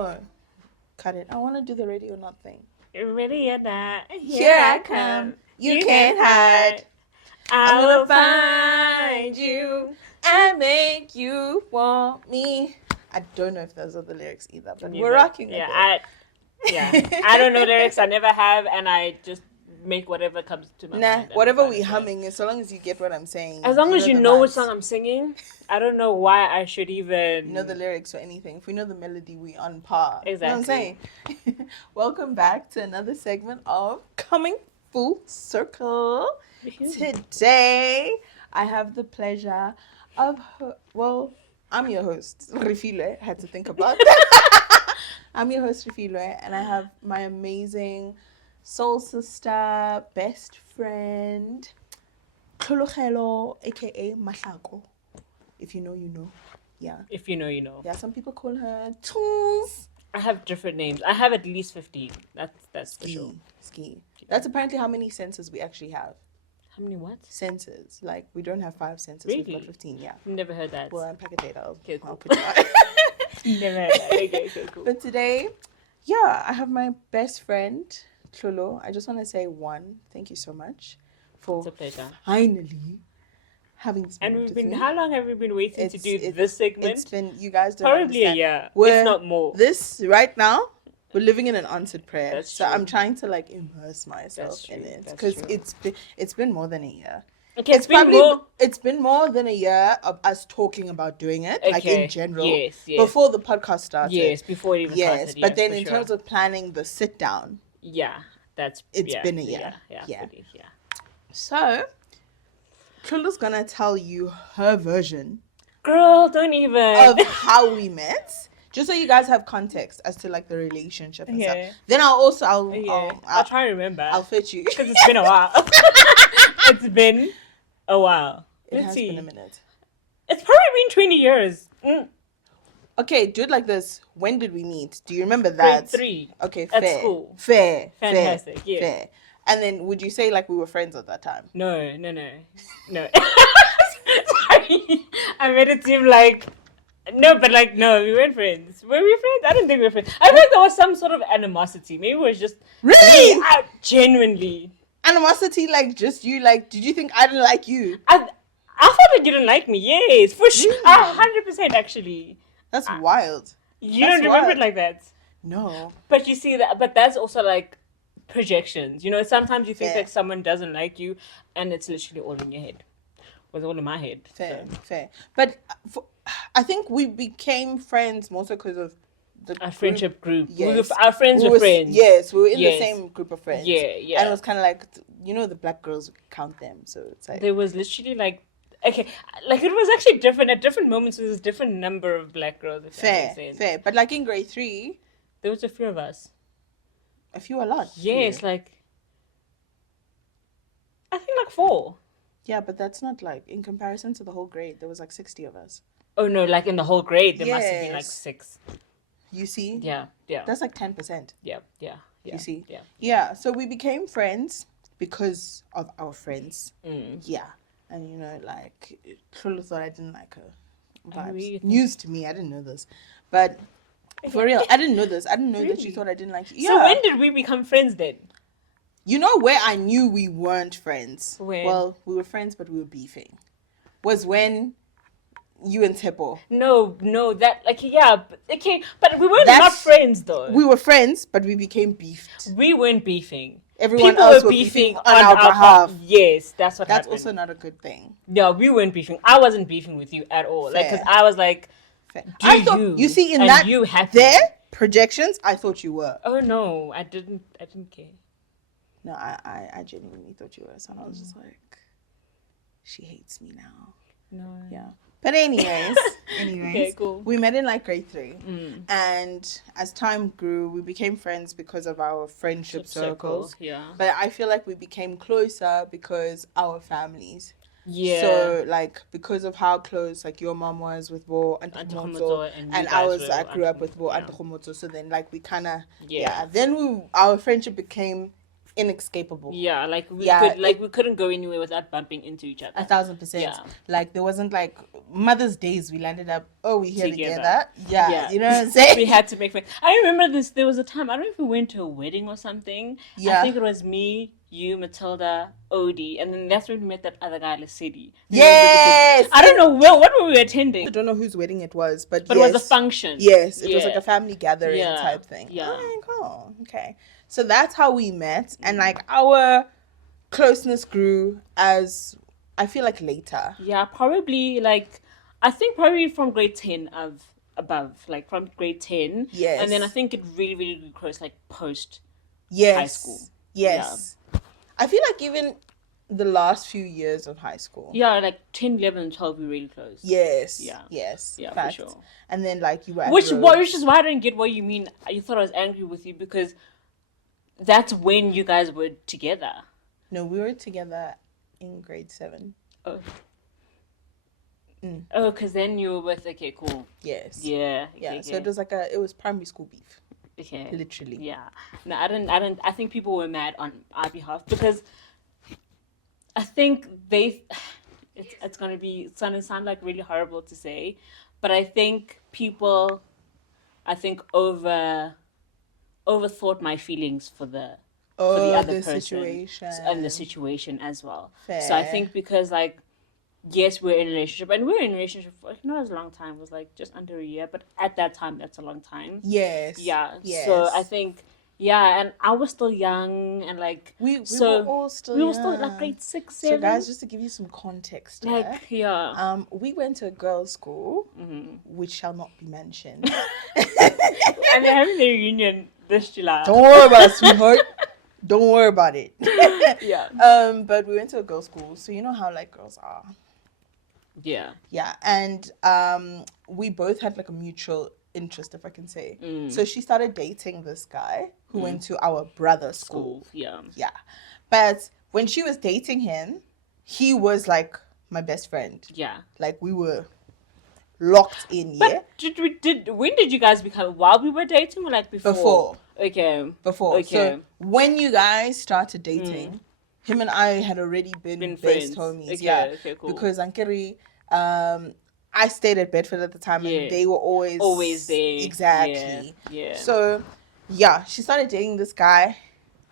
No. Cut it. I want to do the ready or not thing. Ready or not, Here I come. You can't hide. I'm gonna find you and make you want me. I don't know if those are the lyrics either, but we're rocking with it. I don't know lyrics. I never have, and I just make whatever comes to my mind. Whatever we humming, so long as you get what I'm saying. As long as you know what song I'm singing, I don't know why I should even know the lyrics or anything. If we know the melody, we on par. Exactly. You know what I'm saying? Welcome back to another segment of Coming Full Circle. Today, I have the pleasure of, I'm your host, Refile. I had to think about that. I'm your host, Refile, and I have my amazing soul sister, best friend, Tlholo, aka Mahlako. If you know, you know. Yeah. If you know, you know. Yeah, some people call her Tools. I have different names. I have at least 15. That's for sure. Ski. That's apparently how many senses we actually have. How many what? Senses. Like, we don't have 5 senses. Really? We've got 15, yeah. Never heard that. Well, unpack it later. Okay, cool. I'll put it on. Never heard that. Okay, cool. But today, yeah, I have my best friend, Tlholo. I just want to say thank you so much for it's a pleasure. Finally having this and moment we've been with me. How long have we been waiting to do this segment? It's been, you guys don't probably understand. a year, if not more. This right now, we're living in an answered prayer. That's so true. I'm trying to like immerse myself in it because it's been more than a year. Okay, it's been more than a year of us talking about doing it, like in general. Yes. Before the podcast started. Yes, before it even started. Yes, but then in terms of planning the sit down. Yeah, it's been a year. Yeah. So, Tlholo's gonna tell you her version. Girl, don't even. Of how we met. Just so you guys have context as to like the relationship and stuff. Then I'll try and remember. I'll fit you. Because it's been a while. It's been a while. It has been a minute. It's probably been 20 years. Okay, do it like this. When did we meet? Do you remember that? Grade 3. Okay, fair. At school. Fair. Fantastic, yeah. Fair. And then would you say like we were friends at that time? No. Sorry. I made it seem like... No, but like, no, we weren't friends. Were we friends? I don't think we were friends. I think there was some sort of animosity. Maybe it was just... Really? Genuinely. Animosity, like just you, like, did you think I didn't like you? I thought that you didn't like me, yes. For sure. 100% actually. That's wild. You don't remember it like that? No. But you see that, but that's also like projections. You know, sometimes you think that someone doesn't like you and it's literally all in your head. It was all in my head. Fair. But I think we became friends more so because of our friendship group. Yes. Our friends were friends. Yes, we were in the same group of friends. Yeah. And it was kind of like, you know, the black girls, we count them. So it's like... There was literally like... Okay, like it was actually different. At different moments, there was a different number of black girls. Fair. But like in grade 3... There was a few of us. A few a lot? Yes, like... I think like 4. Yeah, but that's not like... In comparison to the whole grade, there was like 60 of us. Oh no, like in the whole grade, there must have been like 6. You see? Yeah. That's like 10%. Yeah. You see? Yeah. Yeah, so we became friends because of our friends. Yeah. And, you know, like, Tlholo thought I didn't like her. Vibes. News to me. I didn't know this. But, for real, I didn't know this. I didn't know that she thought I didn't like you. So when did we become friends then? You know where I knew we weren't friends? When? Well, we were friends, but we were beefing. Was when you and Tepo. No, that, like, yeah. Okay, but we were not friends, though. We were friends, but we became beefed. We weren't beefing. Everyone else were beefing on our behalf. Yes, that's what happened. That's also not a good thing. No, we weren't beefing. I wasn't beefing with you at all. Fair. Like, because I was like, you see, in that, projections, I thought you were. Oh, no, I didn't care. No, I genuinely thought you were. So I was just like, she hates me now. No. Yeah. But anyways, okay, cool. We met in like grade 3. And as time grew, we became friends because of our friendship circles. Yeah. But I feel like we became closer because our families. Yeah. So like because of how close like your mom was with Bo and I grew up with Bo and Khomotso. So then like we kind of then our friendship became inescapable. Yeah, like we Yeah, we couldn't go anywhere without bumping into each other. 1,000%. Yeah. Like there wasn't like Mother's Days. We landed up. Oh, we here Together. together. Yeah, Yeah. you know what I'm saying. We had to make friends. I remember this. There was a time, I don't know if we went to a wedding or something. Yeah. I think it was me, you, Matilda, Odie, and then that's when we met that other guy, Lasidi. Yes. I don't know what were we attending. I don't know whose wedding it was, but But yes. it was a function. Yes, it was like a family gathering Yeah. type thing. Yeah. Oh, cool. Okay. So that's how we met, and like our closeness grew as I feel like later. Yeah, probably like I think probably from grade 10 of above, like from grade 10. Yes. And then I think it really, really grew close like post Yes. high school. Yes. Yeah. I feel like even the last few years of high school. Yeah, like 10, 11, and 12 we really close. Yes. Yeah. Yes. Yeah, fact. for sure. And then like you were at which is why I don't get what you mean. You thought I was angry with you because that's when you guys were together. No, we were together in grade 7. Oh. Oh, because then you were with, okay, cool. Yes. Yeah. Yeah. Okay, so it was primary school beef. Okay. Literally. Yeah. No, I think people were mad on our behalf because I think it's gonna sound like really horrible to say, but I think people overthought my feelings for the other person situation. And the situation as well. Fair. So I think because like yes, we're in a relationship and we're in a relationship for not as a long time, it was like just under a year, but at that time that's a long time. Yes. Yeah. Yes. So I think and I was still young and like we were all still we were still like grade 6, 7. So guys, just to give you some context, like we went to a girls' school, which shall not be mentioned. And they're having their reunion this July. Don't worry about it, sweetheart. Don't worry about it. Yeah. But we went to a girls' school, so you know how like girls are. Yeah. Yeah, and we both had like a mutual interest, if I can say. So she started dating this guy who went to our brother's school. Yeah. Yeah. But when she was dating him, he was like my best friend. Yeah. Like we were locked in, yeah. But when did you guys become, while we were dating or like before? Before. Okay. Okay. So when you guys started dating, him and I had already been best friends. homies. Okay, yeah. Okay, cool. Because Ankeri, I stayed at Bedford at the time and they were always there. Exactly. Yeah. So yeah, she started dating this guy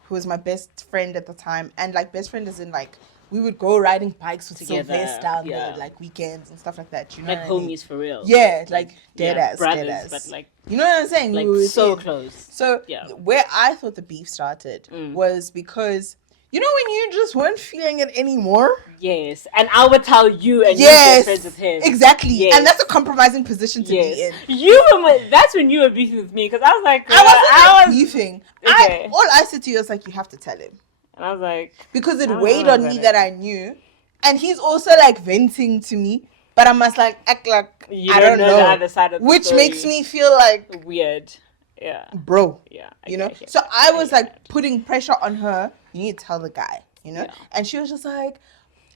who was my best friend at the time, and like best friend is in like we would go riding bikes with Sylvester down there like weekends and stuff like that. You know, like what homies I mean? for real. Yeah, like dead ass, brothers, dead ass. but like you know what I'm saying? like we so close. So where I thought the beef started was because you know when you just weren't feeling it anymore. Yes, and I would tell you, and yes, you friends with him. Exactly, yes. And that's a compromising position to be in. That's when you were beefing with me because I was like, I wasn't beefing. Okay. All I said to you was like, you have to tell him, and I was like, because it weighed on me that I knew, and he's also like venting to me, but I must like act like I don't know the other side of the which story. makes me feel like weird. Yeah, bro. Yeah, you know. So I was like putting pressure on her. You need to tell the guy, you know. And she was just like,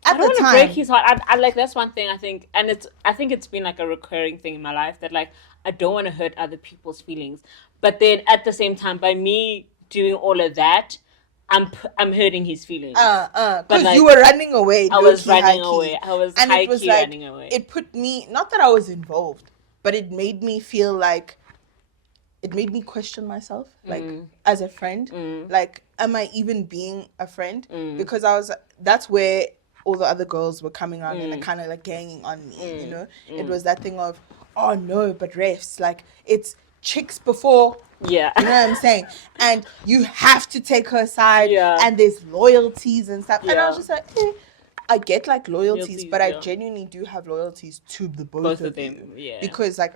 at the time, break his heart. I like that's one thing I think, and I think it's been like a recurring thing in my life that like I don't want to hurt other people's feelings, but then at the same time, by me doing all of that, I'm hurting his feelings. Because like, you were running away. I was running away. I was high key running away. It put me, not that I was involved, but it made me feel like. It made me question myself, like, as a friend. Like, am I even being a friend? Because that's where all the other girls were coming around and like, kind of, like, ganging on me, you know? It was that thing of, oh, no, but refs, like, it's chicks before. Yeah. You know what I'm saying? And you have to take her side. Yeah. And there's loyalties and stuff. Yeah. And I was just like, I get, like, loyalties, but I genuinely do have loyalties to the both of them. Yeah. Because, like,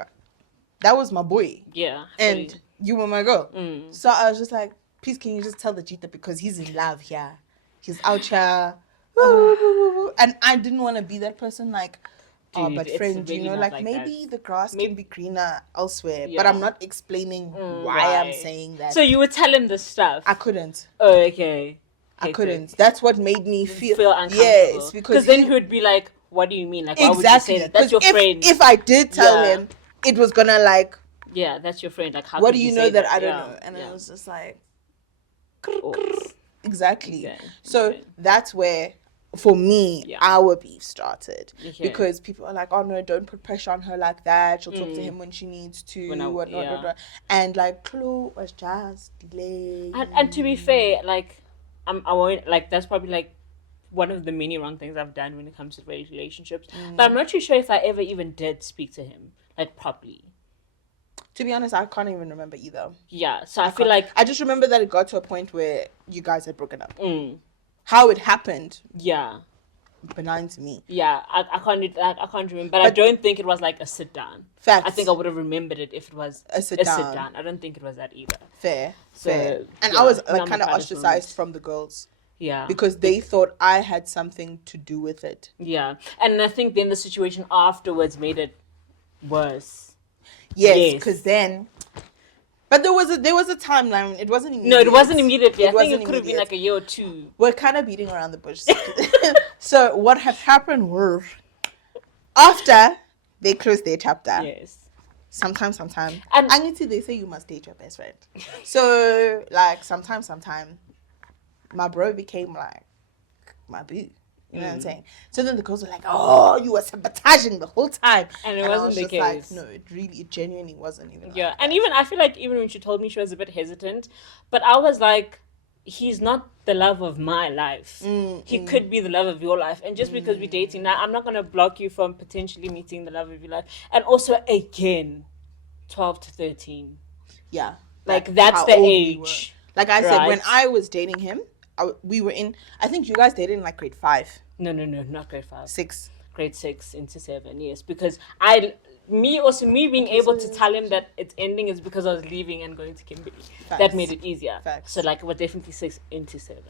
that was my boy. Yeah. And you were my girl. So I was just like, please, can you just tell the Jita because he's in love here. He's out here. And I didn't want to be that person like, Dude, but friend, really you know, like maybe that. The grass can be greener elsewhere. Yeah. But I'm not explaining why I'm saying that. So you would tell him the stuff? I couldn't. Oh, okay. I couldn't. That's what made me feel uncomfortable. Yes, because then he would be like, what do you mean? Like, why would you say that? That's your friend. If I did tell him, it was gonna like, yeah, that's your friend. Like, how what could do you know that I don't yeah. know? And it was just like, Exactly. Okay. So Okay. that's where, for me, Yeah. our beef started. Okay. Because people are like, oh no, don't put pressure on her like that. She'll talk to Mm. him when she needs to, When I- whatnot, yeah. whatnot. And like, Tlholo was just delaying. And to be fair, like, I won't, like, that's probably like one of the many wrong things I've done when it comes to relationships. But I'm not too sure if I ever even did speak to him, like, properly. To be honest, I can't even remember either. Yeah, so I feel like, I just remember that it got to a point where you guys had broken up. mm, How it happened, yeah, benign to me. yeah, I can't remember, but I don't think it was like a sit down. Facts. I think I would have remembered it if it was A sit down. I don't think it was that either. Fair. So, Fair. And yeah, I was like no, kind of proudest ostracized moment. from the girls. Yeah, Because they thought I had something to do with it. yeah, and I think then the situation afterwards made it worse. Yes, because then, but there was a timeline. It wasn't immediate. No, it wasn't immediately. I think wasn't it could have been immediate. like a year or two. We're kind of beating around the bush. So what had happened was, after they closed their chapter, Yes. sometime, And I need to. They say you must date your best friend. So like sometime, my bro became like my boo. You know what I'm saying? So then the girls were like, "Oh, you were sabotaging the whole time," and it I wasn't was the just case. like, "No, it genuinely wasn't even." Yeah, like and that. even I feel like even when she told me, she was a bit hesitant, but I was like, he's not the love of my life. He could be the love of your life, and just because we're dating now, I'm not gonna block you from potentially meeting the love of your life. And also, again, 12 to 13. Yeah, Like that's the age. Like I said, when right? I was dating him, we were in. I think you guys dated in like grade 5, No, not grade 5. 6. Grade 6 into 7. Yes, because me being able to tell him that it's ending is because I was leaving and going to Kimberley. Facts. That made it easier. Facts. So like, we're definitely 6 into 7.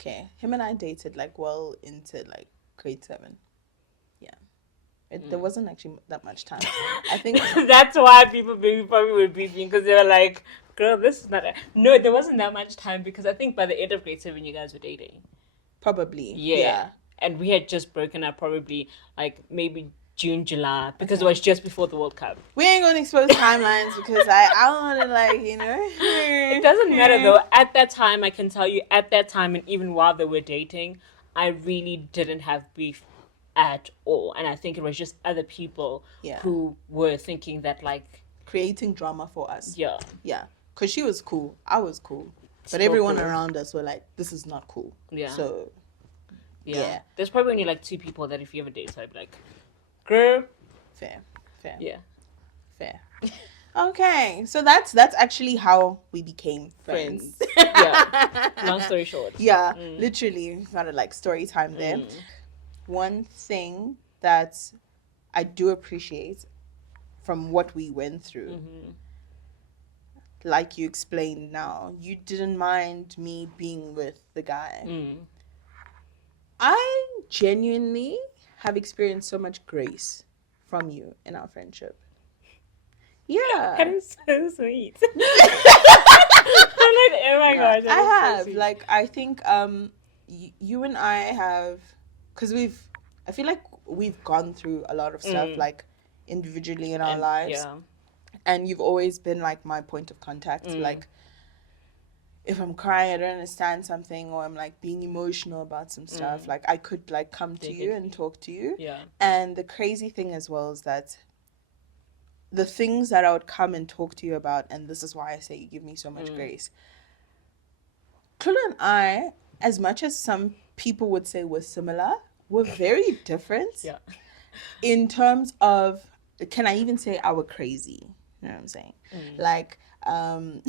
Okay, him and I dated like well into like grade 7. Yeah, there wasn't actually that much time. I think that's why people probably were beefing, because they were like, "Girl, this is not." No, there wasn't that much time, because I think by the end of grade 7, you guys were dating. probably. Yeah. And we had just broken up probably like maybe June, July, because it was just before the World Cup. We ain't gonna expose timelines because I don't want to like It doesn't matter though. At that time, I can tell you, at that time, and even while they were dating, I really didn't have beef at all. And I think it was just other people who were thinking that like creating drama for us. Yeah. Because she was cool, I was cool, but Still everyone cool. around us were like, this is not cool. Yeah. So yeah. There's probably only like 2 people that if you ever date, so I'd be like, girl. Fair. Yeah. Fair. Okay, so that's actually how we became friends. Yeah. Long story short. Yeah, literally kind of like story time there. One thing that I do appreciate from what we went through, like you explained now, you didn't mind me being with the guy. I genuinely have experienced so much grace from you in our friendship. Yeah. That is so sweet. I'm like, oh my gosh. I have. So like, I think you and I have, because I feel like we've gone through a lot of stuff, like, individually in our lives. Yeah. And you've always been, like, my point of contact. Like, if I'm crying, I don't understand something, or I'm, like, being emotional about some stuff, like, I could, like, come to you and talk to you. Yeah. And the crazy thing as well is that the things that I would come and talk to you about, and this is why I say you give me so much grace. Tlholo and I, as much as some people would say we're similar, we're very different. Yeah. In terms of, can I even say our crazy? You know what I'm saying? Like, I'm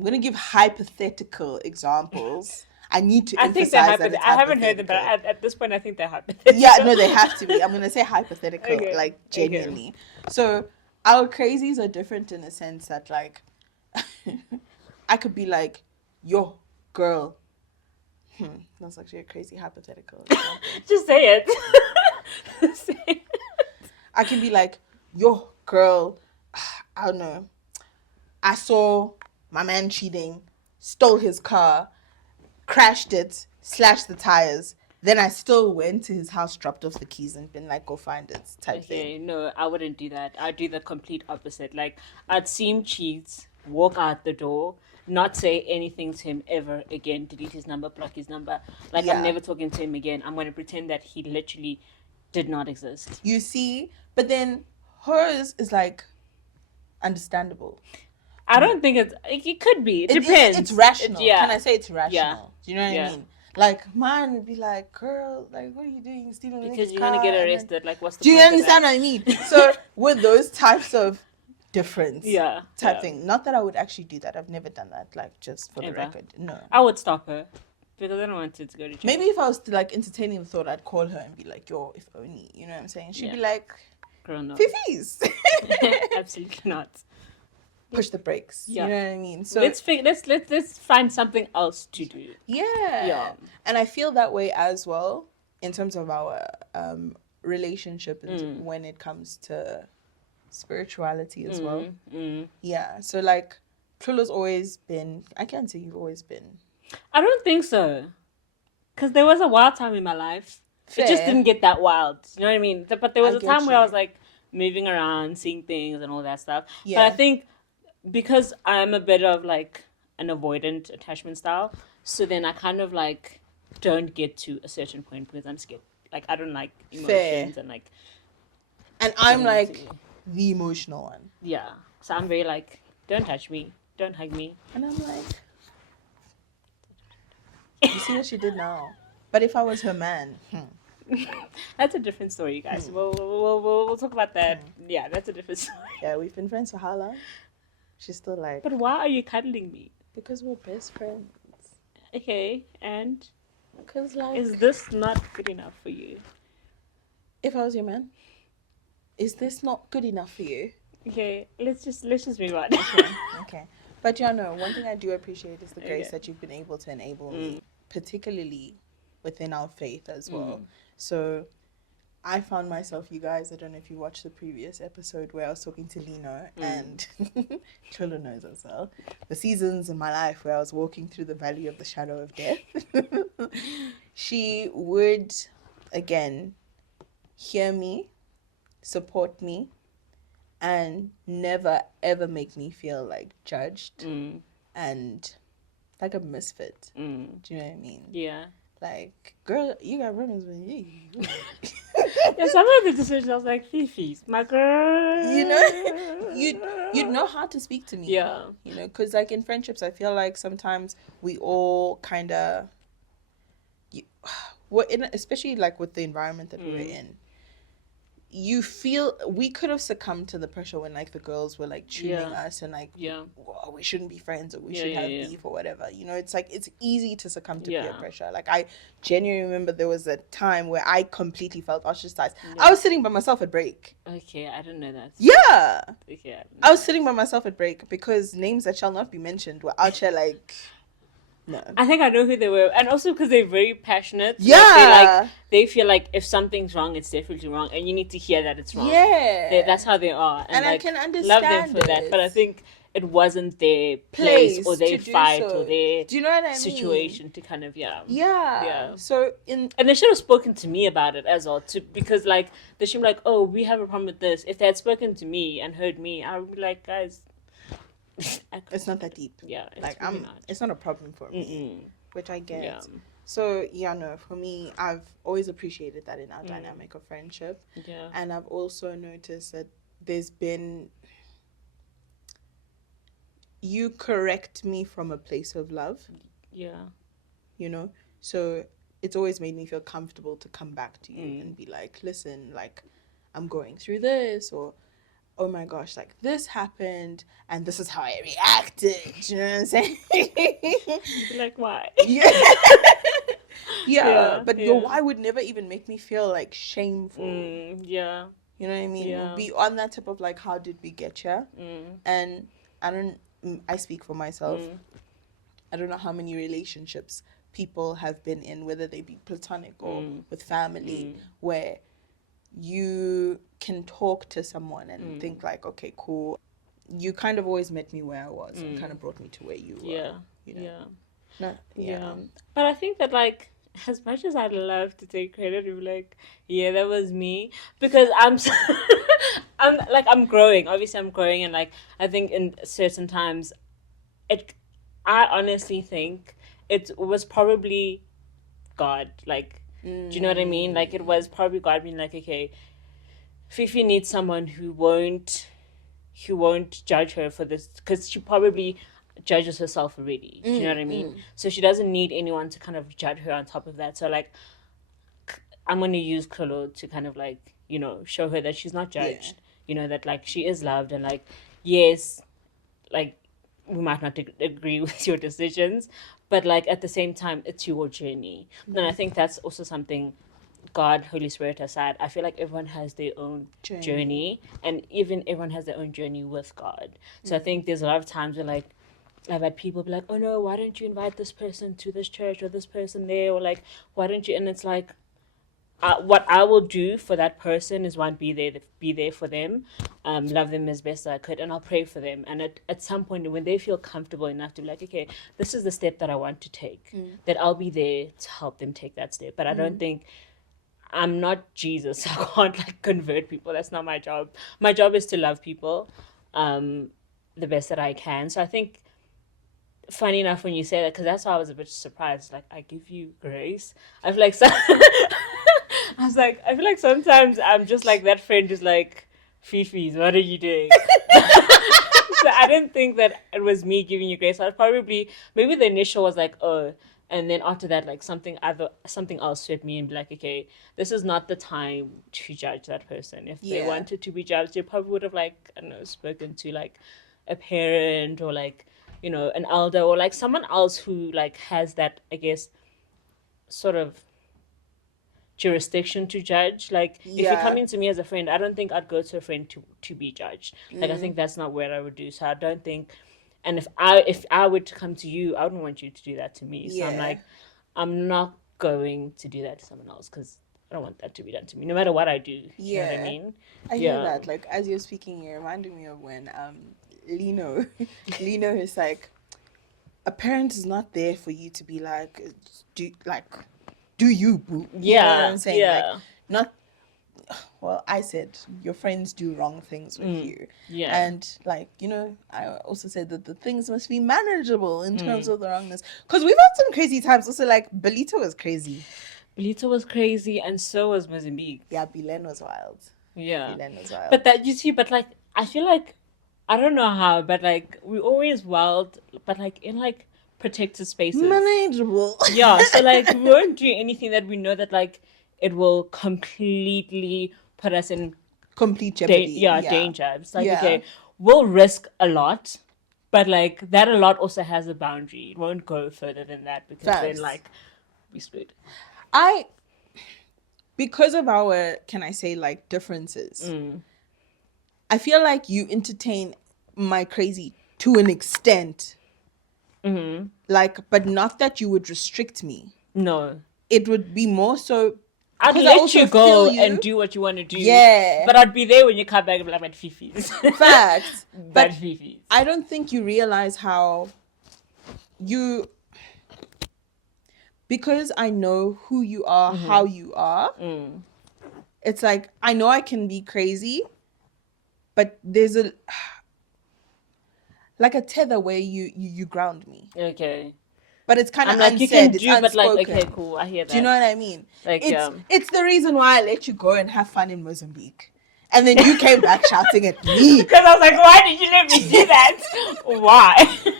going to give hypothetical examples. I need to emphasize that it's I haven't heard them, but at this point, I think they're hypothetical. Yeah, no, they have to be. I'm going to say hypothetical, Okay. like, genuinely. Okay. So, our crazies are different in a sense that, like, I could be like, yo, girl. That's actually a crazy hypothetical. Just say it. Say it. I can be like, yo, girl, I don't know. I saw my man cheating, stole his car, crashed it, slashed the tires. Then I still went to his house, dropped off the keys, and been like, go find it type thing. No, I wouldn't do that. I'd do the complete opposite. Like, I'd see him cheat, walk out the door, not say anything to him ever again, delete his number, block his number. Like, Yeah. I'm never talking to him again. I'm going to pretend that he literally did not exist. You see? But then hers is like understandable. I don't think it could be. It depends. It's rational. Yeah. Can I say it's rational? Yeah. Do you know what Yeah. I mean? Like, man would be like, girl, like, what are you doing? Stealing a Because nigga's you're car? going to get And then- arrested. Like, what's the Do you point of understand that? what I mean? So with those types of difference Yeah. type yeah. thing. Not that I would actually do that. I've never done that. Like, just for the Ever. record. No. I would stop her. Because I don't want it to go to jail. Maybe if I was like entertaining the thought, I'd call her and be like, yo, if only. You know what I'm saying? She'd be like, Girl, no. Fifis. Absolutely not. Push the brakes. Yeah. You know what I mean? So let's find something else to do. yeah. And I feel that way as well in terms of our relationship and when it comes to spirituality as well. Yeah. So like Tlholo's always been, I can't say you've always been. I don't think so. Because there was a wild time in my life. It just Fair. didn't get that wild. You know what I mean? But there was I a get time where I you. was like moving around, seeing things and all that stuff. Yeah. But I think because I'm a bit of like an avoidant attachment style, so then I kind of like don't get to a certain point because I'm scared. Like I don't like emotions and like. And I'm getting like into- the emotional one. yeah. So I'm very like, don't touch me, don't hug me. And I'm like, you see what she did now? But if I was her man, That's a different story, you guys. We'll talk about that. Yeah, that's a different story. yeah, we've been friends for how long? She's still like, But why are you cuddling me? because we're best friends. Okay, and Because like, is this not good enough for you? if I was your man, is this not good enough for you? Okay, let's just move on. Okay. But yeah, no, one thing I do appreciate is the grace Okay. that you've been able to enable me, particularly within our faith as well. So I found myself, you guys, I don't know if you watched the previous episode where I was talking to Lino and Tlholo knows as well. The seasons in my life where I was walking through the valley of the shadow of death. She would, again, hear me, support me, and never ever make me feel like judged and like a misfit. Do you know what I mean? Yeah. Like, girl, you got problems with you. Yeah, some of the decisions I was like, Fifi's, my girl. You know, you'd know how to speak to me. Yeah. You know, because like in friendships, I feel like sometimes we all kind of, especially like with the environment that we were in, you feel we could have succumbed to the pressure when like the girls were like tuning us and like, oh, we shouldn't be friends or we should have beef or whatever. You know, it's like it's easy to succumb to peer pressure. Like I genuinely remember there was a time where I completely felt ostracized. I was sitting by myself at break. Okay, I didn't know that. Yeah. Okay. I was sitting by myself at break because names that shall not be mentioned were out here like, no. I think I know who they were, and also because they're very passionate. Yeah. They feel like if something's wrong, it's definitely wrong, and you need to hear that it's wrong. Yeah. That's how they are, And like, I can understand love them for that. But I think it wasn't their place or their to do fight so. or their Do you know what I mean? situation to kind of Yeah. So and they should have spoken to me about it as well, because like they should be like, oh, we have a problem with this. If they had spoken to me and heard me, I would be like, guys, it's not that deep. Yeah, it's like really not. It's not a problem for me, which I get. Yeah. So yeah, no, for me, I've always appreciated that in our dynamic of friendship. Yeah. And I've also noticed that there's been, you correct me from a place of love. Yeah. You know, so it's always made me feel comfortable to come back to you and be like, listen, like I'm going through this, or oh my gosh, like this happened and this is how I reacted. You know what I'm saying? Like, why? Yeah. But your why would never even make me feel like shameful. Yeah. You know what I mean? Yeah. Be on that tip of like, how did we get here? And I speak for myself. I don't know how many relationships people have been in, whether they be platonic or with family, where you can talk to someone and think like, okay, cool. You kind of always met me where I was and kind of brought me to where you were. Yeah. You know? Yeah. No, yeah. But I think that like as much as I'd love to take credit, and be like, yeah, that was me, because I'm growing. Obviously, I'm growing, and like I think in certain times, it, I honestly think it was probably God. Like, do you know what I mean? Like, it was probably God being like, okay, Fifi needs someone who won't judge her for this, because she probably judges herself already. Do you know what I mean? So she doesn't need anyone to kind of judge her on top of that. So like, I'm gonna use Tlholo to kind of like, show her that she's not judged. That like she is loved, and like, yes, like we might not agree with your decisions, but like at the same time, it's your journey. And I think that's also something, God, Holy Spirit aside, I feel like everyone has their own journey, and even everyone has their own journey with God. So I think there's a lot of times where like I've had people be like, oh no, why don't you invite this person to this church, or this person there, or like, why don't you? And it's like, what I will do for that person is, one, be there for them, love them as best I could, and I'll pray for them. And at some point, when they feel comfortable enough to be like, okay, this is the step that I want to take, that I'll be there to help them take that step. But I don't think, I'm not Jesus. I can't like convert people. That's not my job. My job is to love people, the best that I can. So I think, funny enough when you say that, because that's why I was a bit surprised. Like, I give you grace. I feel like I feel like sometimes I'm just like that friend who's like, Fifi's, what are you doing? So I didn't think that it was me giving you grace. I was probably, maybe the initial was like, oh, and then after that, like something else swept me and be like, okay, this is not the time to judge that person. If they wanted to be judged, they probably would have, like, I don't know, spoken to like a parent, or like, an elder, or like someone else who like has that, I guess, sort of jurisdiction to judge. Like, if you're coming to me as a friend, I don't think I'd go to a friend to be judged. Like, I think that's not what I would do. So I don't think, and if I were to come to you, I wouldn't want you to do that to me. So I'm like, I'm not going to do that to someone else, because I don't want that to be done to me, no matter what I do. You know what I mean? I hear that. Like, as you're speaking, you're reminding me of when Lino Lino is like, a parent is not there for you to be like, do you, boo? You know what I'm saying? Like, not, well, I said your friends do wrong things with you. Yeah. And like, I also said that the things must be manageable in terms of the wrongness. Because we've had some crazy times. Also, like, Belito was crazy. Belito was crazy, and so was Mozambique. Yeah, Bilen was wild. Yeah. Bilen was wild. But that, you see, but like, I feel like, I don't know how, but like, we always wild, but like in like protected spaces. Manageable. Yeah, so like, we won't do anything that we know that like it will completely put us in complete jeopardy. Danger. It's like, okay, we'll risk a lot, but like that a lot also has a boundary. It won't go further than that, because then like we screwed. Because of our, can I say, like, differences, I feel like you entertain my crazy to an extent. Like, but not that you would restrict me. No. It would be more so, I'd let you go and do what you want to do. Yeah. But I'd be there when you come back and be like, "Bad Fifi's." Facts. Bad Fifi's. I don't think you realize how because I know who you are, how you are. It's like, I know I can be crazy, but there's like a tether where you ground me. Okay. But it's kind of like, unsaid. You can it's do, unspoken. but like, okay, cool, I hear that. Do you know what I mean? Like, it's the reason why I let you go and have fun in Mozambique. And then you came back shouting at me. Because I was like, why did you let me do that? Why?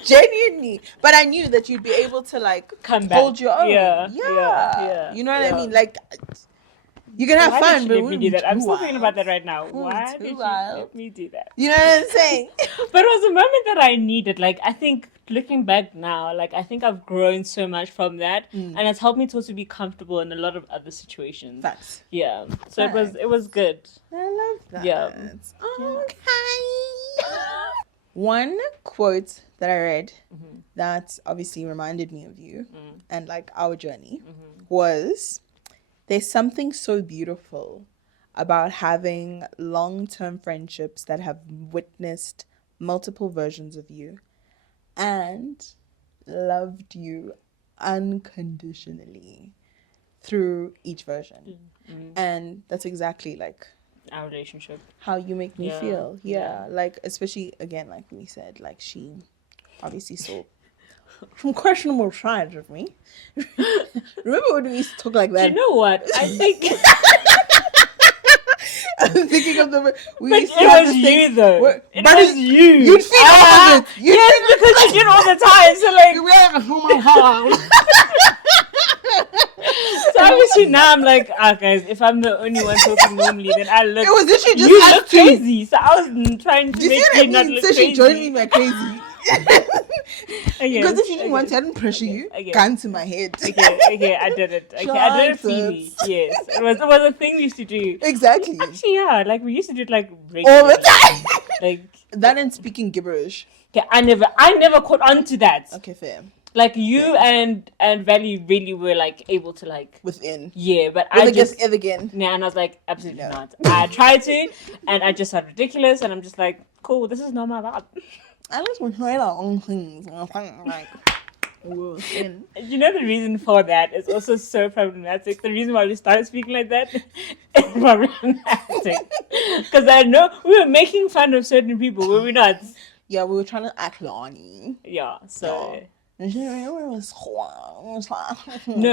Genuinely. But I knew that you'd be able to, like, come back. Hold your own. Yeah. You know what I mean? Like, you can have why fun, did but you let me do that? I'm still thinking about that right now. Why did you wild. let me do that? You know what I'm saying? But it was a moment that I needed. Like, I think, looking back now, like, I think I've grown so much from that, and it's helped me to also be comfortable in a lot of other situations. Facts. Yeah. So it was good. I love that. Yeah. Okay. One quote that I read that obviously reminded me of you and like our journey was, there's something so beautiful about having long-term friendships that have witnessed multiple versions of you and loved you unconditionally. through each version. And that's exactly like Our relationship. how you make me Yeah, feel. yeah. Like, especially again, like we said, like she obviously saw some questionable sides of me. Remember when we used to talk like Do you that? know what? I think I'm thinking of the we but used to it have was this thing you though. where- It but was you. You'd feel opposite. You'd Yes, feel because you did all the time. So like you'd be like, oh my god. so obviously now I'm like, guys, if I'm the only one talking normally, then I look. It was literally just you us look two. crazy. So I was trying to Do you see make what I you not mean? look So crazy. she joined me in my crazy. Okay, Because if she didn't want okay, to, I didn't pressure you. okay. Gun to my head. Okay, I did it. Okay, I did it freely. Yes, it was a thing we used to do. Exactly. Actually, yeah, like we used to do it like All regularly. the time. Like That and speaking gibberish. okay, I never caught on to that. Okay, fair. Like you Yeah. and Valley really were like able to like Within. yeah, but With I I guess just it again. yeah, and I was like absolutely No. not. I tried to, and I just felt ridiculous, and I'm just like cool. This is not my vibe. I just want to try our own things. Like, we'll sin. You know the reason for that is also so problematic. The reason why we started speaking like that is problematic because I know we were making fun of certain people, were we not? Yeah, we were trying to act Lonnie. Yeah. So No, no,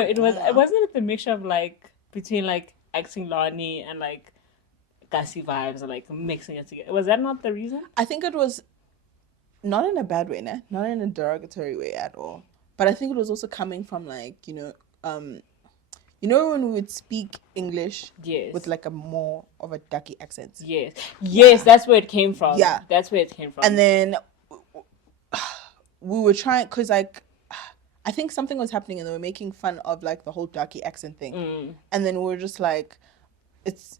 it wasn't it the mixture of like between like acting Lani and like gassy vibes and like mixing it together. Was that not the reason? I think it was not in a bad way, nah? Not in a derogatory way at all. But I think it was also coming from like, when we would speak English Yes. with like a more of a ducky accent. Yes. Yes, that's where it came from. Yeah. That's where it came from. And then we were trying, because like, I think something was happening and they were making fun of like the whole ducky accent thing. And then we were just like, it's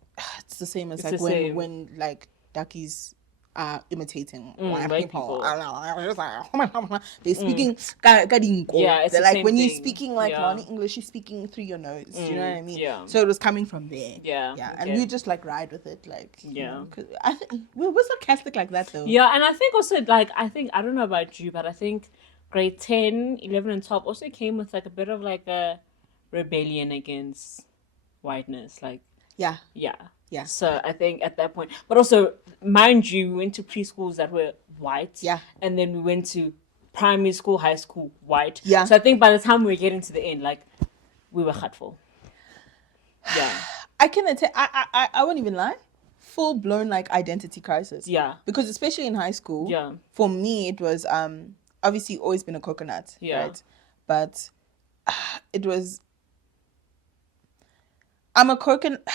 the same as It's like the same. when like duckies are imitating white white people. people. I don't know. I was just like, oh my god, they're speaking gadinko. Yeah, it's They're the like same when you're thing. speaking like Yeah. Lani English, you're speaking through your nose. Do you know what I mean? yeah. So it was coming from there. Yeah. Yeah, okay. and we just like ride with it, like Yeah. 'cause I think we're sarcastic like that though. Yeah, and I think also like I don't know about you, but I think grade 10, 11 and 12 also came with like a bit of like a rebellion against whiteness. Like Yeah. yeah. Yeah. So I think at that point, but also mind you, we went to preschools that were white. Yeah. And then we went to primary school, high school, white. Yeah. So I think by the time we were getting to the end, like we were hurtful. Yeah. I can attest. I won't even lie. Full blown like identity crisis. Yeah. Because especially in high school. Yeah. For me, it was obviously always been a coconut. Yeah. Right. But it was. I'm a coconut.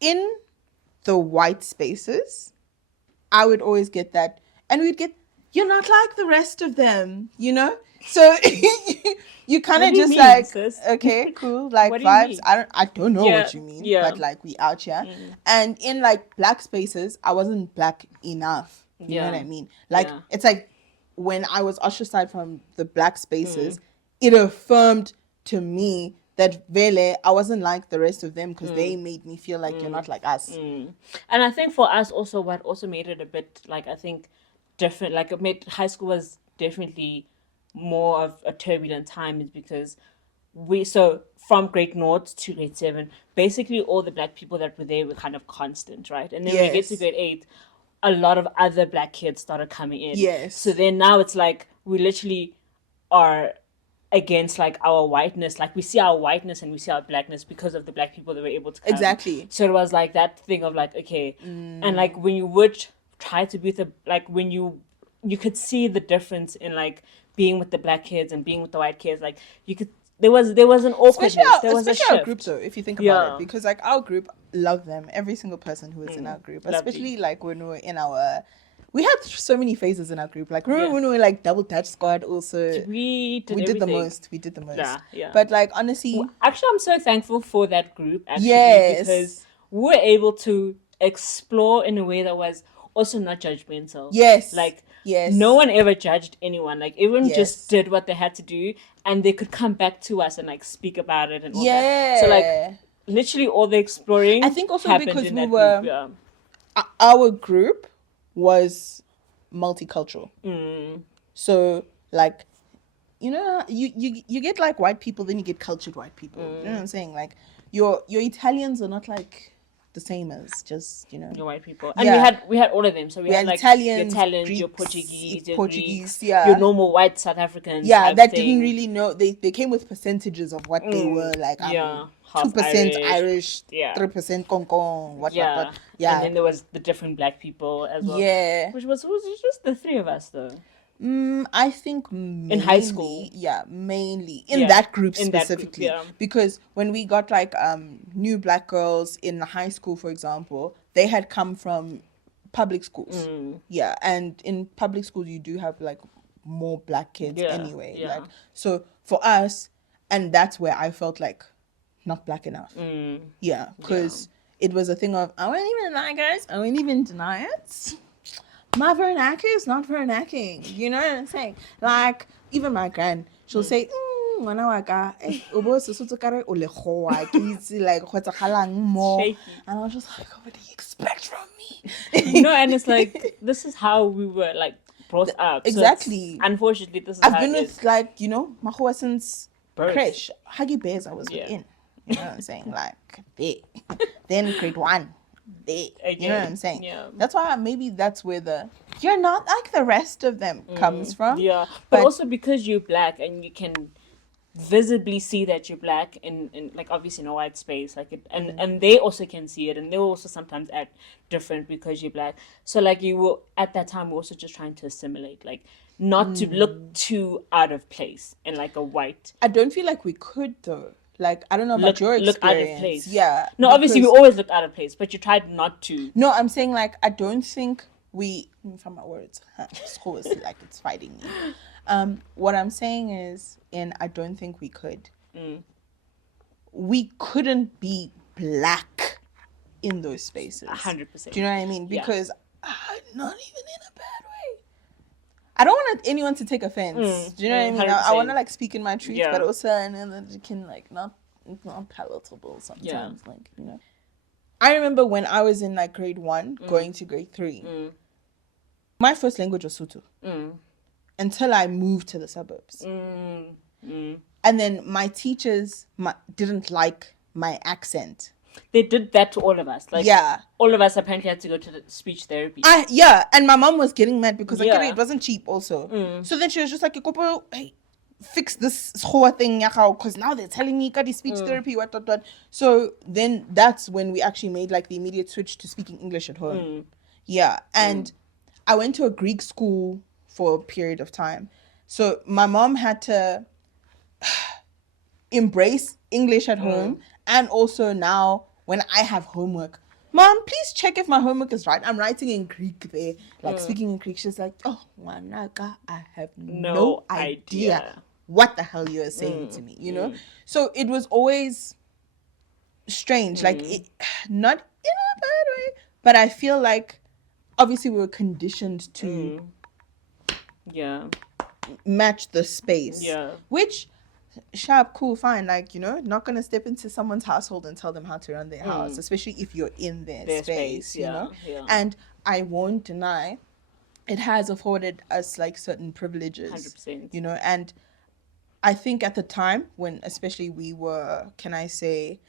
In the white spaces, I would always get that, and we'd get, you're not like the rest of them, you know. So you kind What of do you just mean, like, sis? okay, cool, like What do you vibes. mean? I don't know Yeah, what you mean, yeah. but like we out here, and in like black spaces, I wasn't black enough. You know Yeah. what I mean? Like Yeah. it's like when I was ostracized from the black spaces, it affirmed to me that Vele, I wasn't like the rest of them because they made me feel like you're not like us. And I think for us also, what also made it a bit like I think different, like it made high school was definitely more of a turbulent time, is because so from grade 0 to grade 7, basically all the black people that were there were kind of constant, right? And then when you get to Yes. grade 8, a lot of other black kids started coming in. Yes. So then now it's like we literally are against like our whiteness, like we see our whiteness and we see our blackness because of the black people that were able to come. Exactly. So it was like that thing of like, okay, and like when you would try to be with the, like when you could see the difference in like being with the black kids and being with the white kids, like you could, there was an awkwardness, there was a especially our shift. group though, if you think about Yeah. it, because like our group, love them, every single person who was in our group, Lovely. especially like when we were in our, we had so many phases in our group. Like remember Yeah. when we were like double touch squad also. We did We did the everything. most. We did the most. Yeah. But like honestly, Actually, I'm so thankful for that group, actually, Yes. because we were able to explore in a way that was also not judgmental. yes, Like, yes, no one ever judged anyone. Like, everyone Yes. just did what they had to do, and they could come back to us and, like, speak about it and all yeah. that. So, like, literally all the exploring I think also happened because in we that were- group, yeah. Our group was multicultural. So like you get like white people, then you get cultured white people. You know what I'm saying? Like your Italians are not like the same as just your white people. And we had all of them. So we had like Italians, your Italians, Greeks, your Portuguese, your Greeks, Greeks, yeah, your normal white South Africans. yeah, that thing. didn't really know. They came with percentages of what they were, like 2% Irish, 3% Kong Kong, what. Yeah. And then there was the different black people as well. Yeah, which was just the three of us though. I think mainly, in high school, mainly in that group specifically, that group, because when we got like new black girls in high school, for example, they had come from public schools, and in public schools you do have like more black kids anyway, like, so for us, and that's where I felt like not black enough, because it was a thing of I won't even lie, guys, I won't even deny it. My vernacular is not vernacling. You know what I'm saying? Like, even my gran, she'll say, ngwana wa ka, o bo Sesotho ka re o lekgowa, ke itse like go tsagalang mo. And I was just like, what do you expect from me? And it's like, this is how we were like brought up. Exactly. So unfortunately, this is I've been with like, Mahoa since creche. Huggy Bears I was within. You know what I'm saying? Like, then grade 1. You know what I'm saying? Yeah. That's why maybe that's where you're not like the rest of them comes from. Yeah. But also because you're black and you can visibly see that you're black in like obviously in a white space, like it, and they also can see it, and they will also sometimes act different because you're black. So like you were at that time, we're also just trying to assimilate, like not to look too out of place in like a white. I don't feel like we could though. Like, I don't know about your experience. Look out of place. Yeah. No, obviously we always look out of place, but you tried not to. No, I'm saying like I don't think from my words, school is like it's fighting me. What I'm saying is, I don't think we could. We couldn't be black in those spaces. 100%. Do you know what I mean? Because not even in a bad way. I don't want anyone to take offense. Do you know what I mean? I want to like speak in my truth, but also I know that it can like it's not palatable sometimes. Like, I remember when I was in like grade 1 going to grade 3, my first language was Sotho until I moved to the suburbs. And then my teachers didn't like my accent. They did that to all of us. Like, all of us apparently had to go to the speech therapy. And my mom was getting mad because it wasn't cheap also. So then she was just like, hey, fix this school thing, because now they're telling me got speech therapy, what. So then that's when we actually made like the immediate switch to speaking English at home. And I went to a Greek school for a period of time. So my mom had to embrace English at home. And also now when I have homework, Mom, please check if my homework is right. I'm writing in Greek there, like speaking in Greek. She's like, oh, Wanaka, I have no idea what the hell you are saying to me, So it was always strange, like not in a bad way, but I feel like obviously we were conditioned to match the space, which sharp, cool, fine, like, not gonna step into someone's household and tell them how to run their house, especially if you're in their space, and I won't deny it has afforded us like certain privileges, 100%. And I think at the time when especially we were, can I say,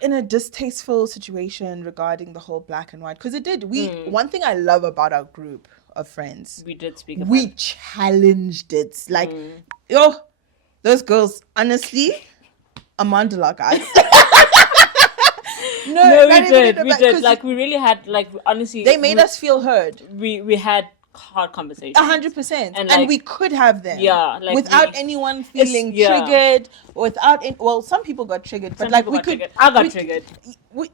in a distasteful situation regarding the whole black and white, because it did, one thing I love about our group of friends, we did speak about we challenged it, like those girls, honestly, a mandala, guys. No, we did. Like, we really had, like, honestly, they made us feel heard. We had hard conversations. 100%. And we could have them. Yeah. Like, without anyone feeling triggered. Well, some people got triggered. But, like, we could... Triggered. I got triggered.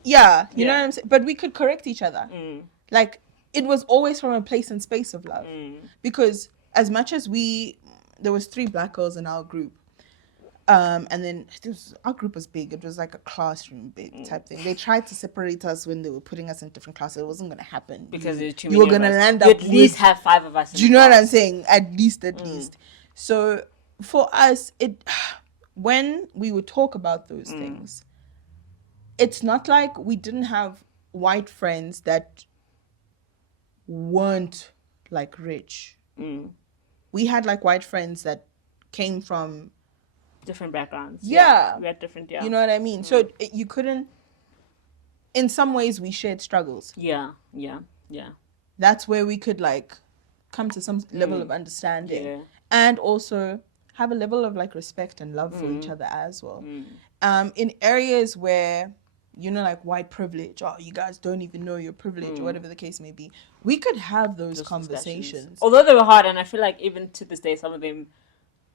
You know what I'm saying? But we could correct each other. Like, it was always from a place and space of love. Because as much as there was 3 black girls in our group. And then our group was big. It was like a classroom big type thing. They tried to separate us when they were putting us in different classes. It wasn't going to happen. Because you were going to land up at least have 5 of us. Do you know what I'm saying? At least. So for us, when we would talk about those things, it's not like we didn't have white friends that weren't like rich. We had like white friends that came from different backgrounds. Yeah. We had different, you know what I mean? So you couldn't, in some ways we shared struggles. Yeah. That's where we could like come to some level of understanding. Yeah. And also have a level of like respect and love for each other as well. In areas where, you know, like white privilege, or you guys don't even know your privilege, or whatever the case may be, we could have those conversations. Although they were hard, and I feel like even to this day, some of them,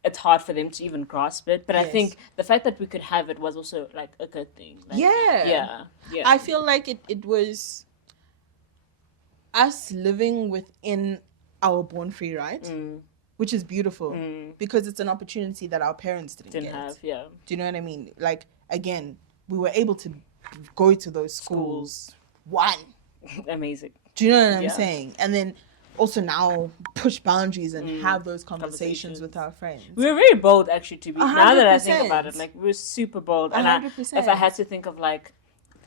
it's hard for them to even grasp it. But I think the fact that we could have it was also like a good thing. Like, yeah. I feel like it was us living within our born free right, which is beautiful because it's an opportunity that our parents didn't get. Have. Yeah. Do you know what I mean? Like, again, we were able to go to those schools. One. Amazing. Do you know what I'm saying? And then also now push boundaries and have those conversations with our friends. We were very bold, actually, to be. 100%. Now that I think about it, like, we were super bold. 100%. And if I had to think of like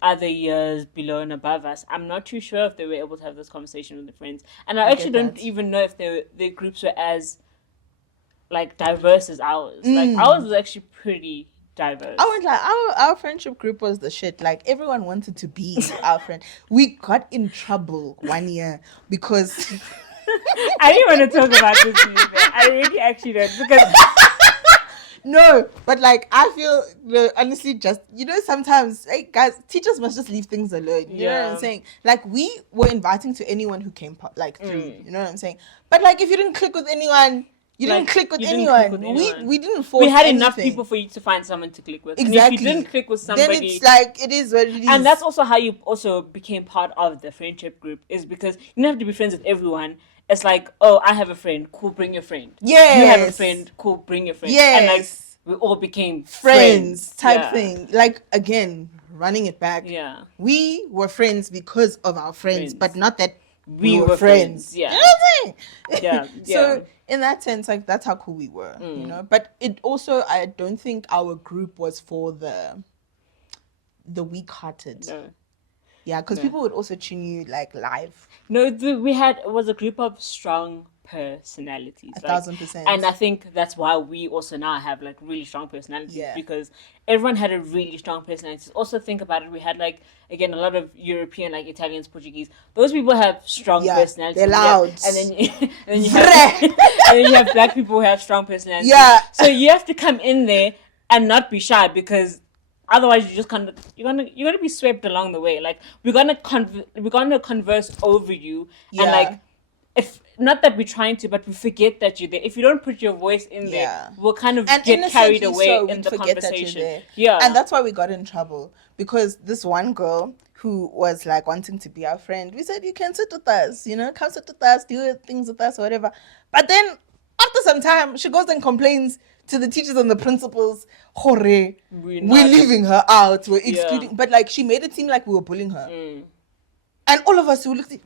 other years below and above us, I'm not too sure if they were able to have this conversation with their friends. And I actually don't even know if their groups were as like diverse as ours. Like, ours was actually pretty diverse. I was like, our friendship group was the shit. Like, everyone wanted to be our friend. We got in trouble one year because I didn't want to talk about this either. I really actually don't, because no, but like, I feel honestly, just, you know, sometimes, hey guys, teachers must just leave things alone. You know what I'm saying? Like, we were inviting to anyone who came like through. You know what I'm saying? But like, if you didn't click with anyone, you didn't click with anyone. We didn't force. We had anything. enough people for you to find someone to click with. Exactly. And if you didn't click with somebody, then it's like, it is what it is. And that's also how you also became part of the friendship group, is because you don't have to be friends with everyone. It's like, oh, I have a friend, cool, bring your friend. Yes. You have a friend, cool, bring your friend. Yes. And like, we all became friends type thing. Like, again, running it back. Yeah. We were friends because of our friends. But not that we were friends. Yeah. You know what I'm saying? Yeah. So in that sense, like, that's how cool we were, you know. But it also, I don't think our group was for the weak-hearted. No. Yeah, because people would also tune you like live. No, it was a group of strong personalities. 1,000%. And I think that's why we also now have like really strong personalities, because everyone had a really strong personality. Also think about it, we had like, again, a lot of European, like Italians, Portuguese. Those people have strong personalities. They're loud. And then you have black people who have strong personalities. Yeah. So you have to come in there and not be shy, because otherwise you just you're gonna be swept along the way. Like, we're gonna converse over you, and like, if not that we're trying to, but we forget that you're there. If you don't put your voice in there, we'll kind of get carried away in the conversation. Yeah. And that's why we got in trouble, because this one girl who was like wanting to be our friend, we said, you can sit with us, you know, come sit with us, do things with us, whatever. But then after some time, she goes and complains to the teachers and the principals, we're leaving her out, we're excluding. But like, she made it seem like we were bullying her. And all of us who looked at.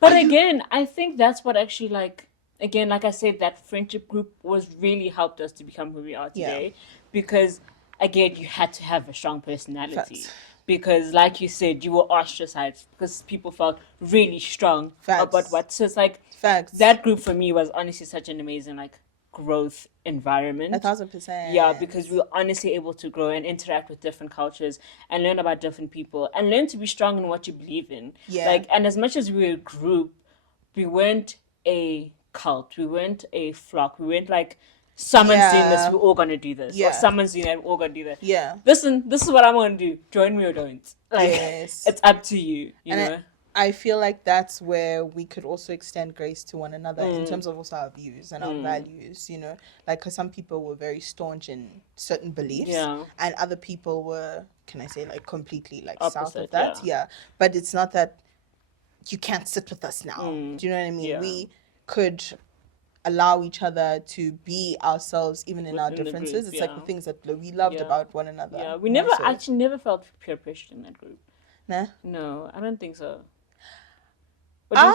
But again, I think that's what actually, like, again, like I said, that friendship group really helped us to become who we are today. Because, again, you had to have a strong personality. Facts. Because, like you said, you were ostracized because people felt really strong about what. So it's like, that group for me was honestly such an amazing, like, growth environment. 1,000%. Yeah, because we were honestly able to grow and interact with different cultures and learn about different people and learn to be strong in what you believe in. Yeah. Like, and as much as we were a group, we weren't a cult. We weren't a flock. We weren't like, someone's doing this, we're all gonna do this. Or someone's doing that, we're all gonna do that. Yeah. Listen, this is what I'm gonna do. Join me or don't. Like, it's up to you, you know? I feel like that's where we could also extend grace to one another in terms of also our views and our values, you know, like, because some people were very staunch in certain beliefs and other people were, can I say, like, completely like opposite, south of that. But it's not that you can't sit with us now. Do you know what I mean? We could allow each other to be ourselves even in our differences. It's like the things that we loved about one another. Yeah, we actually never felt peer pressured in that group. Nah? No, I don't think so. To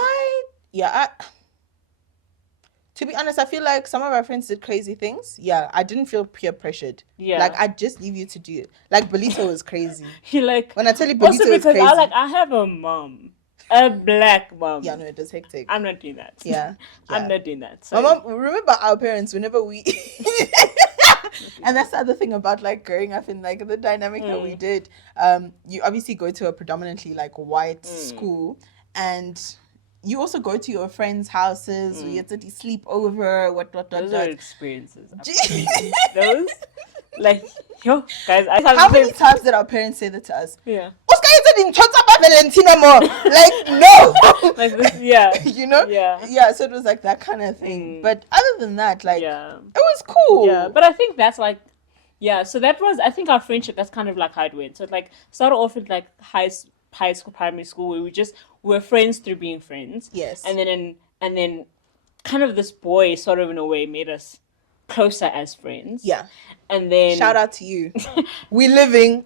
be honest, I feel like some of our friends did crazy things. Yeah, I didn't feel peer pressured. Yeah, like, I just leave you to do it. Like, Belito was crazy. He like, when I tell you Belito was crazy. I have a mom. A black mom. Yeah, no, it was hectic. I'm not doing that. Yeah, I'm yeah. not doing that. My So mom, remember our parents, whenever we and that's the other thing about like growing up in like the dynamic that we did. You obviously go to a predominantly like white school, and you also go to your friends' houses. You get to sleep over. What those are experiences. Those, like, yo, guys. How many times did our parents say that to us? Yeah. Oscar, you said in Chotapa Valentina more. Like, no. Like this, yeah. You know? Yeah. Yeah, so it was like that kind of thing. But other than that, like, yeah. it was cool. Yeah, but I think that's like, yeah. So that was, I think, our friendship. That's kind of like how it went. So it like started off with like high school, primary school, where we were friends through being friends. Yes. And then kind of this boy sort of in a way made us closer as friends. Yeah. And then shout out to you. We living.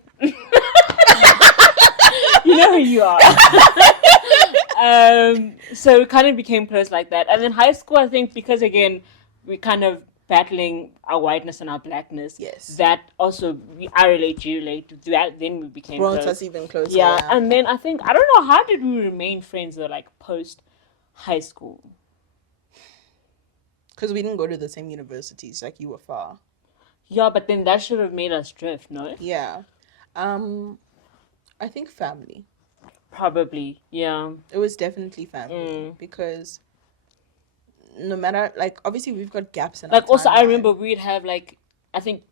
You know who you are. So we kind of became close like that. And then high school, I think, because again, we kind of battling our whiteness and our blackness. Yes. That also, I relate, you relate. That then we became brought close. us even closer. Yeah. And then I think, I don't know, how did we remain friends though, like post high school? Because we didn't go to the same universities, like you were far. Yeah, but then that should have made us drift, no? Yeah. I think family. Probably, yeah. It was definitely family because no matter, like, obviously we've got gaps in like our also timeline. I remember we'd have like, I think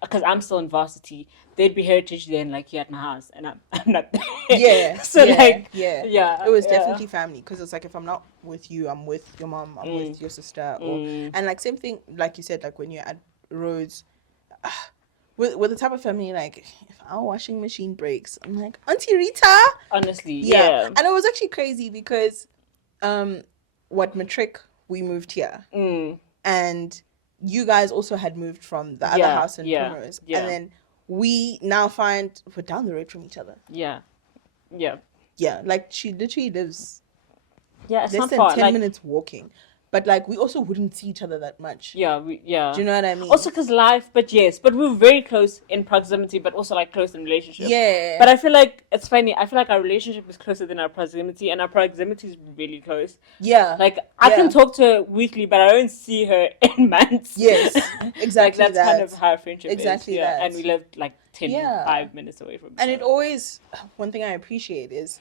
because I'm still in varsity, there'd be heritage then like here at my house and I'm not there. Yeah. So yeah, like yeah. It was definitely family because it's like if I'm not with you, I'm with your mom, I'm with your sister, and like same thing like you said, like when you're at Rhodes, with the type of family, like if our washing machine breaks, I'm like, Auntie Rita. Honestly, yeah. And it was actually crazy because matric we moved here, and you guys also had moved from the other house in Primrose, and then we now find we're down the road from each other. Yeah. Like she literally lives it's less not than far. 10 like, minutes walking, but like we also wouldn't see each other that much. do you know what I mean? Also because life, but we were very close in proximity, but also like close in relationship. Yeah. But I feel like it's funny. I feel like our relationship is closer than our proximity, and our proximity is really close. Yeah. Like I can talk to her weekly, but I don't see her in months. Yes, exactly. Like, that's kind of how our friendship exactly is. that. And we lived like 5 minutes away from each and other. it always, one thing I appreciate is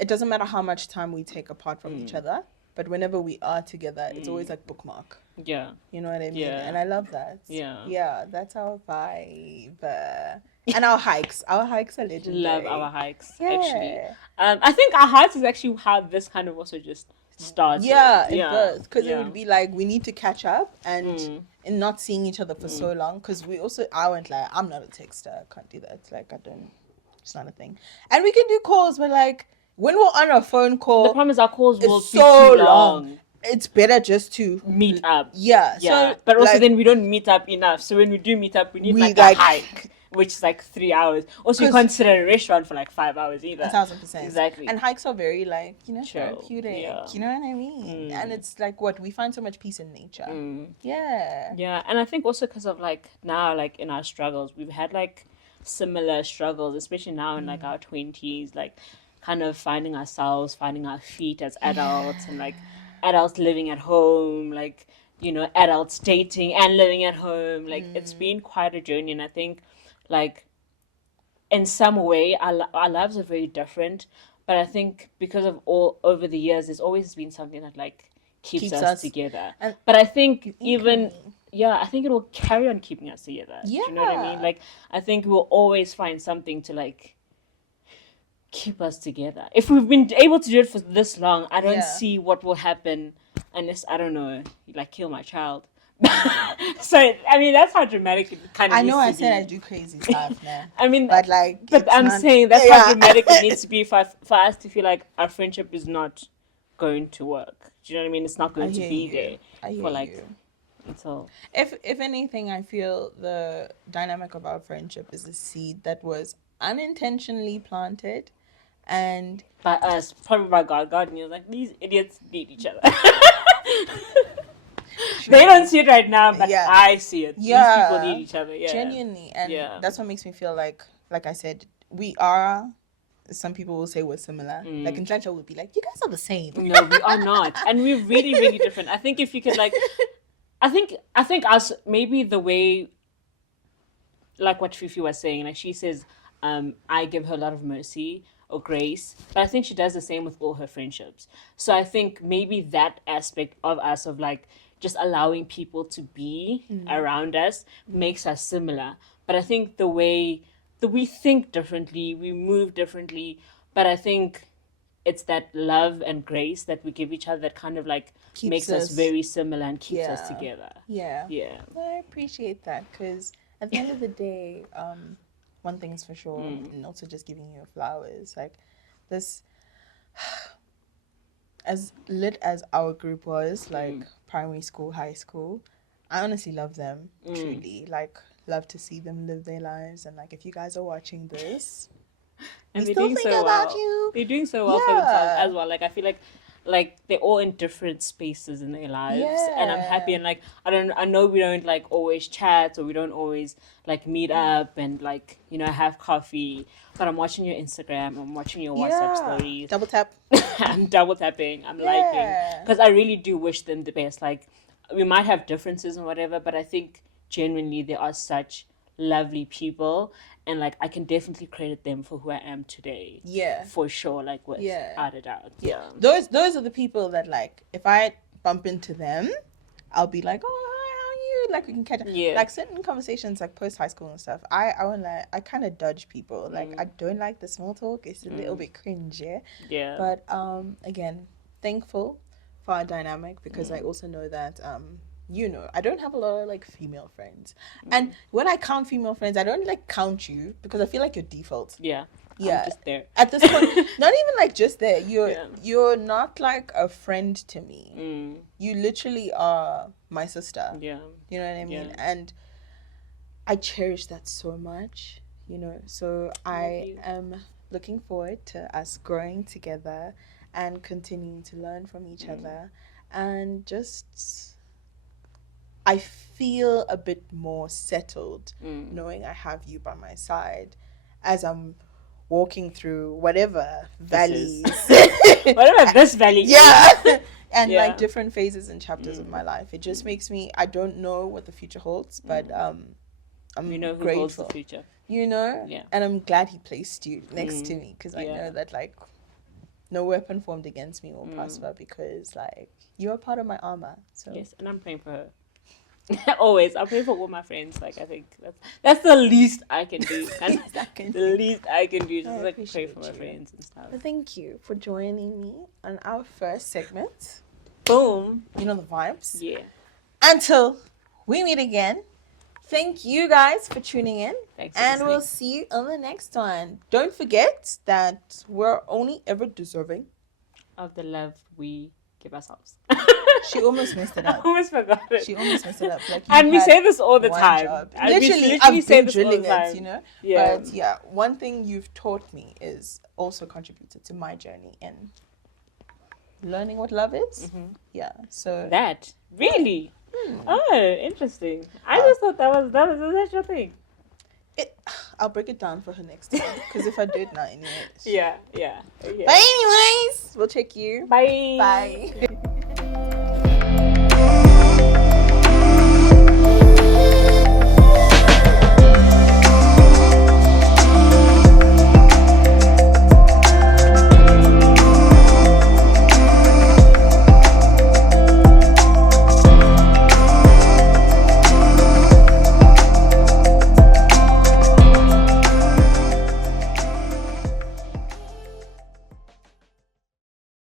it doesn't matter how much time we take apart from each other, but whenever we are together, it's always like bookmark. Yeah. You know what I mean? Yeah. And I love that. Yeah. Yeah, that's our vibe. And our hikes. Our hikes are legendary. Love our hikes, Yeah. actually. I think our hikes is actually how this kind of also just started. Yeah, it does. Because it would be like, we need to catch up and not seeing each other for so long. Because I went like, I'm not a texter. I can't do that. Like, it's not a thing. And we can do calls, but like, when we're on a phone call, the problem is our calls will be so too long. It's better just to meet up. Yeah. So, but also like, then we don't meet up enough. So when we do meet up, we need like a hike, which is like 3 hours. Also, you can't sit at a restaurant for like 5 hours either. 1,000%. Exactly. And hikes are very like, Chill. therapeutic. Yeah. You know what I mean? And it's like we find so much peace in nature. Yeah. Yeah, and I think also because of like now, like in our struggles, we've had like similar struggles, especially now in like our 20s, like kind of finding ourselves, finding our feet as adults, and like adults living at home, like, adults dating and living at home. Like, it's been quite a journey. And I think, like, in some way, our lives are very different. But I think because of all over the years, there's always been something that, like, keeps us together. But I think I think it will carry on keeping us together. Yeah. Do you know what I mean? Like, I think we'll always find something to, like, keep us together. If we've been able to do it for this long, I don't see what will happen unless, I don't know, like kill my child. So I mean, that's how dramatic it kind of. I know I said I do crazy stuff, man. I mean, but like, I'm saying that's how dramatic it needs to be for us to feel like our friendship is not going to work. Do you know what I mean? It's not going to be there for like until. If anything, I feel the dynamic of our friendship is a seed that was unintentionally planted. And by us, probably by God. God knew, like, these idiots need each other. They don't see it right now, but I see it. Yeah. These people need each other. Yeah. Genuinely. And that's what makes me feel like I said, we are some people will say we're similar. Like in Tlholo, would be like, you guys are the same. No, we are not, and we're really, really different. I think if you could like, I think us maybe the way, like what Fifi was saying, like she says, I give her a lot of mercy or grace, but I think she does the same with all her friendships. So I think maybe that aspect of us of like just allowing people to be around us makes us similar. But I think the way that we think differently, we move differently, but I think it's that love and grace that we give each other that kind of like Keeps makes us us- very similar and keeps Yeah. us together. Yeah. Yeah. I appreciate that because at the end of the day, one thing is for sure, and also just giving you flowers, like this, as lit as our group was, like primary school, high school, I honestly love them, truly. Like, love to see them live their lives. And, like, if you guys are watching this, And we they're still doing think so about well. you. They're doing so well for themselves as well. Like I feel like they're all in different spaces in their lives, and I'm happy. And like I know we don't like always chat or we don't always like meet up and like have coffee. But I'm watching your Instagram. I'm watching your WhatsApp stories. Double tap. I'm double tapping. I'm liking because I really do wish them the best. Like we might have differences and whatever, but I think genuinely they are such lovely people, and like I can definitely credit them for who I am today. Yeah. For sure, like without a doubt. Yeah. Those are the people that, like, if I bump into them, I'll be like, oh, hi, how are you? Like, we can catch up. Yeah. Like, certain conversations, like, post-high school and stuff, I kind of dodge people. Like, I don't like the small talk. It's a little bit cringe, yeah? Yeah. But, again, thankful for our dynamic because I also know that, I don't have a lot of, like, female friends. And when I count female friends, I don't, like, count you because I feel like you're default. Yeah. Yeah. I'm just there. At this point, not even like just there. You're not like a friend to me. You literally are my sister. Yeah. You know what I mean? Yeah. And I cherish that so much, So I am looking forward to us growing together and continuing to learn from each other. And just, I feel a bit more settled knowing I have you by my side as I'm walking through whatever valleys. Whatever this valley is. Yeah. And Yeah. like different phases and chapters of my life. It just makes me, I don't know what the future holds, but I'm You know who grateful. holds the future. Yeah. And I'm glad he placed you next to me because I Yeah. know that like no weapon formed against me will prosper because like you are part of my armor. So Yes, and I'm praying for her. Always, I pray for all my friends. Like I think that's the least I can do. And the least I can do is just like pray appreciate for my you. friends and stuff. But thank you for joining me on our first segment. Boom. You know the vibes. Yeah. Until we meet again, thank you guys for tuning in. Thanks for And we'll listening. see you on the next one. Don't forget that we're only ever deserving. Of the love we give ourselves. She almost messed it I up. almost forgot it. She almost messed it up. Like And we had say this all the one time. job. And we Literally, say I've been this all the drilling time. it, Yeah. But yeah, one thing you've taught me is also contributed to my journey in learning what love is. Yeah. So That really. Oh, interesting. I just thought that was that's your thing. I'll break it down for her next time because if I do it now, anyways. Yeah. But anyways, we'll check you. Bye. Bye.